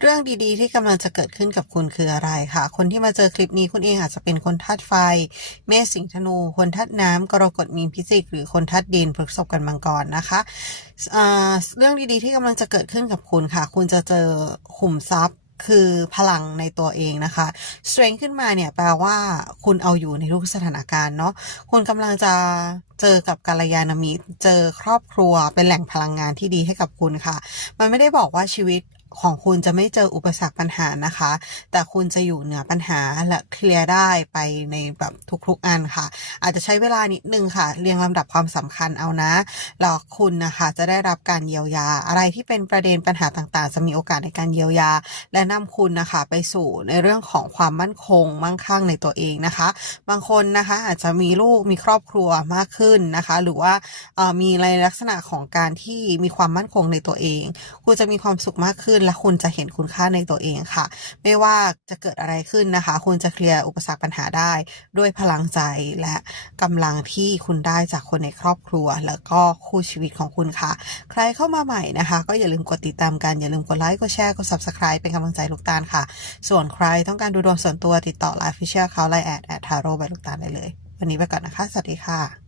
เรื่องดีๆ ที่กำลังจะเกิดขึ้นกับคุณคืออะไรคะคนที่มาเจอคลิปนี้คุณเองอาจจะเป็นคนธาตุไฟ เมษสิงห์ธนู คนธาตุน้ำกรกฎมีนพิจิก หรือคนธาตุดินพฤษภกันมังกรนะคะเรื่องดีๆ ที่กำลังจะเกิดขึ้นกับคุณค่ะ คุณจะเจอขุมทรัพย์คือพลังในตัวเองนะคะ strength ขึ้นมาเนี่ยแปลว่าคุณเอาอยู่ในทุกสถานการณ์เนาะ คุณกำลังจะเจอกับกัลยาณมิตรเจอครอบครัวเป็นแหล่งพลังงานที่ดีให้กับคุณค่ะ มันไม่ได้บอกว่าชีวิต ของคุณจะไม่เจออุปสรรคปัญหานะคะ แต่คุณจะอยู่เหนือปัญหาและเคลียร์ได้ไปในแบบทุกๆอันค่ะ อาจจะใช้เวลานิดนึงค่ะ เรียงลำดับความสำคัญเอานะแล้วคุณนะคะจะได้รับการเยียวยา อะไรที่เป็นประเด็นปัญหาต่างๆ จะมีโอกาสในการเยียวยา และนำคุณนะคะไปสู่ในเรื่องของความมั่นคง มั่งคั่งในตัวเองนะคะ บางคนนะคะอาจจะมีลูกมีครอบครัวมากขึ้นนะคะ หรือว่าเอ่อมีในลักษณะของการที่มีความมั่นคงในตัวเอง คุณจะมีความสุขมากขึ้นและคุณจะเห็นคุณค่าในตัวเองค่ะ ไม่ว่าจะเกิดอะไรขึ้นนะคะ คุณจะเคลียร์อุปสรรคปัญหาได้ด้วยพลังใจและกำลังที่คุณได้จากคนในครอบครัว แล้วก็คู่ชีวิตของคุณค่ะ ใครเข้ามาใหม่นะคะ ก็อย่าลืมกดติดตามกัน อย่าลืมกดไลค์กดแชร์กด subscribe เป็นกำลังใจลูกตาลค่ะ ส่วนใครต้องการดูดวงส่วนตัวติดต่อไลฟ์ฟิเชียลเขาไลน์แอดแอดทาโร่ใบลูกตาลได้เลย วันนี้ไปก่อนนะคะ สวัสดีค่ะ